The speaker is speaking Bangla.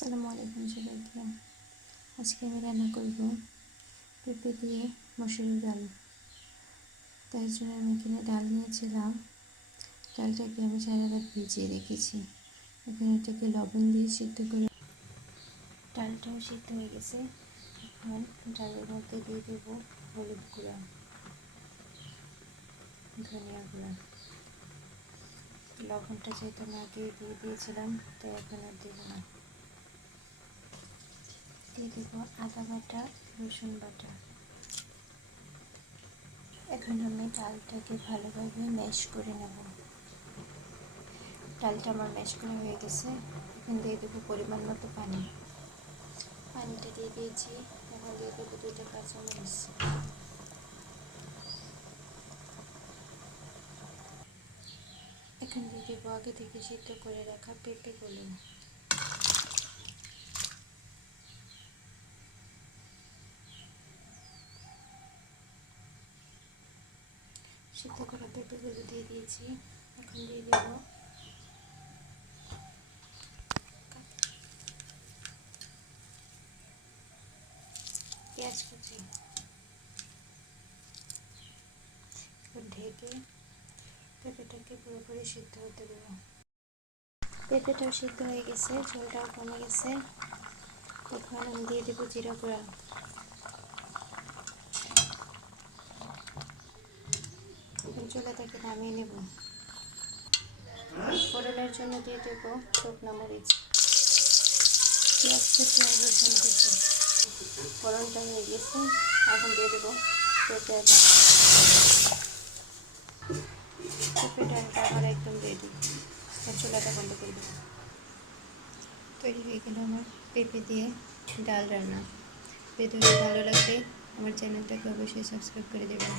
আসসালামু আলাইকুম সবাইকে। আজকে আমি রান্না করব পেঁপে দিয়ে মসুরির ডাল। তার জন্য আমি এখানে ডাল নিয়েছিলাম। ডালটাকে আমি সারা রাত ভিজিয়ে রেখেছি। এখন এটাকে লবণ দিয়ে সিদ্ধ করে ডালটাও সিদ্ধ হয়ে গেছে। এখন ডালের মধ্যে দিয়ে দেব হলুদ গুঁড়া, ধনিয়া গুঁড়া। লবণটা যেহেতু আমি আগে দিয়ে দিয়েছিলাম তাই এখন আর দেব না। দিয়ে দেবো আদা বাটা, রসুন বাটা। এখন আমি ডালটাকে ভালোভাবে ম্যাশ করে নেব। ডালটা আমার ম্যাশ করা হয়ে গেছে। এখন দিয়ে দেবো পরিমাণ মতো পানি। পানিটা দিয়ে দিয়েছি। এখন দিয়ে দেবো 2টা কাঁচামরিচ। এখন দিয়ে দেবো আগে থেকে সিদ্ধ করে রাখা পেঁপেগুলো। সিদ্ধ করা পেঁপেগুলো দিয়ে দিয়েছি। এখন দিয়ে দেবো পেঁয়াজ কুচি। এখন ঢেকে পেঁপেটাকে পুরোপুরি সিদ্ধ হতে দেবো। পেঁপেটাও সিদ্ধ হয়ে গেছে, ঝোলটাও কমে গেছে। এখন আমি দিয়ে দেবো জিরা গুঁড়া। এখন চুলাটাকে নামিয়ে নেব। ফোড়নের জন্য দিয়ে দেবো শুকনো মরিচ, পেঁয়াজ কুচি আর রসুন কুচি। ফোড়নটা হয়ে গেছে। এখন দিয়ে দেবো পেঁপে ডালটা আমার একদম রেডি। চুলাটা বন্ধ করে দেবো। তৈরি হয়ে গেল আমার পেঁপে দিয়ে ডাল রান্না। ভিডিওটি ভালো লাগলে আমার চ্যানেলটাকে অবশ্যই সাবস্ক্রাইব করে দেবেন।